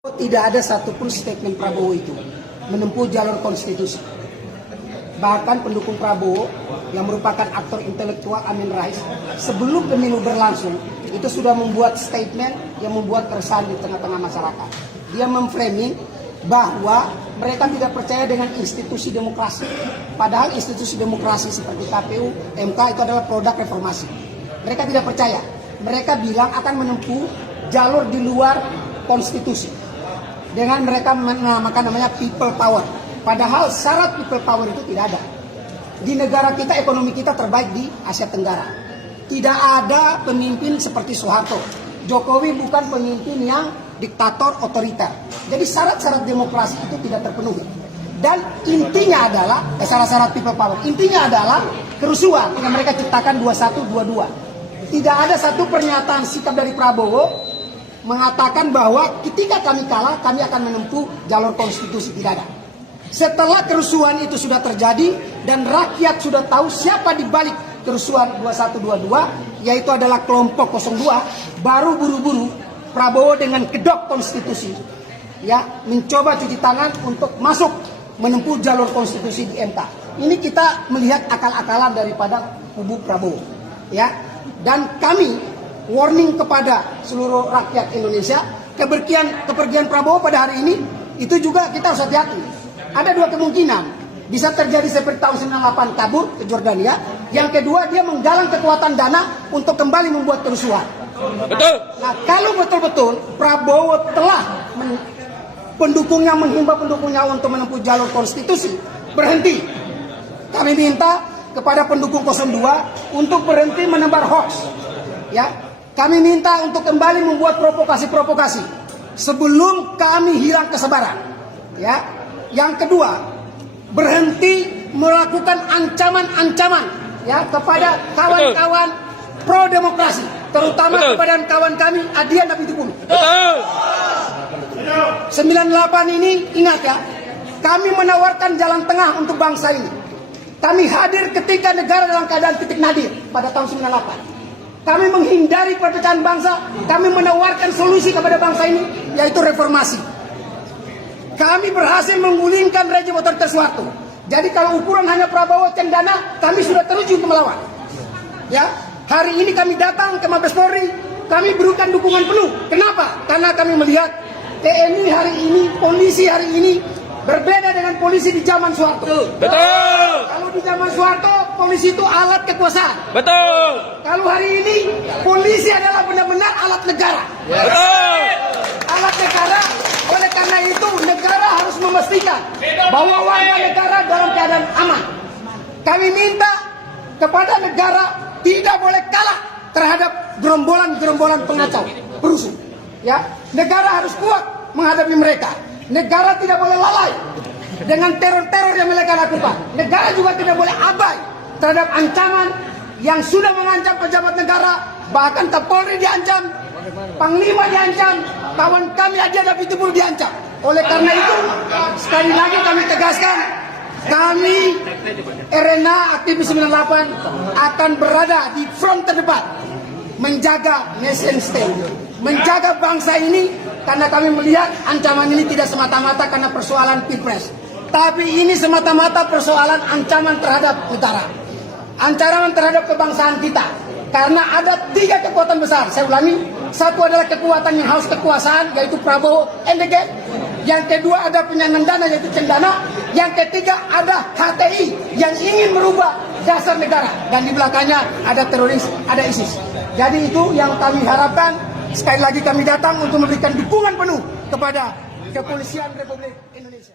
Tidak ada satupun statement Prabowo itu menempuh jalur konstitusi. Bahkan pendukung Prabowo yang merupakan aktor intelektual Amin Rais sebelum pemilu berlangsung itu sudah membuat statement yang membuat keresahan di tengah-tengah masyarakat. Dia memframing bahwa mereka tidak percaya dengan institusi demokrasi. Padahal institusi demokrasi seperti KPU, MK itu adalah produk reformasi. Mereka tidak percaya. Mereka bilang akan menempuh jalur di luar konstitusi. Dengan mereka menamakan namanya people power. Padahal syarat people power itu tidak ada. Di negara kita, ekonomi kita terbaik di Asia Tenggara. Tidak ada pemimpin seperti Soeharto. Jokowi bukan pemimpin yang diktator otoriter. Jadi syarat-syarat demokrasi itu tidak terpenuhi. Dan intinya adalah, syarat-syarat people power, intinya adalah kerusuhan yang mereka ciptakan 2122. Tidak ada satu pernyataan sikap dari Prabowo mengatakan bahwa ketika kami kalah, kami akan menempuh jalur konstitusi. Tidak ada. Setelah kerusuhan itu sudah terjadi dan rakyat sudah tahu siapa di balik kerusuhan 2122, yaitu adalah kelompok 02, baru buru-buru Prabowo dengan kedok konstitusi ya mencoba cuci tangan untuk masuk menempuh jalur konstitusi di MK. Ini kita melihat akal-akalan daripada kubu Prabowo ya. Dan kami warning kepada seluruh rakyat Indonesia, kepergian Prabowo pada hari ini itu juga kita harus hati-hati. Ada dua kemungkinan, bisa terjadi seperti tahun 98 kabur ke Jordania. Yang kedua, dia menggalang kekuatan dana untuk kembali membuat kerusuhan. Betul. Nah, kalau betul-betul Prabowo telah pendukungnya menghimbau pendukungnya untuk menempuh jalur konstitusi, berhenti. Kami minta kepada pendukung 02 untuk berhenti menebar hoax. Ya, kami minta untuk kembali membuat provokasi-provokasi sebelum kami hilang kesabaran. Ya, yang kedua, berhenti melakukan ancaman-ancaman ya kepada kawan-kawan pro demokrasi, terutama kepada kawan kami Adian Apitupulu. 98 ini ingat ya, kami menawarkan jalan tengah untuk bangsa ini. Kami hadir ketika negara dalam keadaan titik nadir pada tahun 98. Kami menghindari perpecahan bangsa, kami menawarkan solusi kepada bangsa ini, yaitu reformasi. Kami berhasil menggulingkan rejim otoriter Soeharto. Jadi kalau ukuran hanya Prabowo cendana, kami sudah terjun ke melawan. Ya, hari ini kami datang ke Mabes Polri, kami berikan dukungan penuh. Kenapa? Karena kami melihat TNI hari ini, polisi hari ini berbeda dengan polisi di zaman Soeharto. Betul. Kalau di zaman Soeharto, polisi itu alat kekuasaan. Betul. Kalau hari ini, polisi adalah benar-benar alat negara. Betul. Alat negara. Oleh karena itu, negara harus memastikan bahwa warga negara dalam keadaan aman. Kami minta kepada negara tidak boleh kalah terhadap gerombolan-gerombolan pengacau, perusuh. Ya, negara harus kuat menghadapi mereka. Negara tidak boleh lalai dengan teror-teror yang mereka lakukan. Negara juga tidak boleh abai terhadap ancaman yang sudah mengancam pejabat negara. Bahkan Kapolri diancam, Panglima diancam, kawan kami aja Apitupulu diancam. Oleh karena itu, sekali lagi kami tegaskan, kami RNA aktivis 98 akan berada di front terdepan, menjaga nation state, menjaga bangsa ini. Karena kami melihat ancaman ini tidak semata-mata karena persoalan pilpres, tapi ini semata-mata persoalan ancaman terhadap negara, ancaman terhadap kebangsaan kita. Karena ada tiga kekuatan besar, saya ulangi, satu adalah kekuatan yang haus kekuasaan, yaitu Prabowo and the gang. Yang kedua ada penyandang dana, yaitu cendana. Yang ketiga ada HTI yang ingin merubah dasar negara, dan di belakangnya ada teroris, ada ISIS. Jadi itu yang kami harapkan. Sekali lagi kami datang untuk memberikan dukungan penuh kepada Kepolisian Republik Indonesia.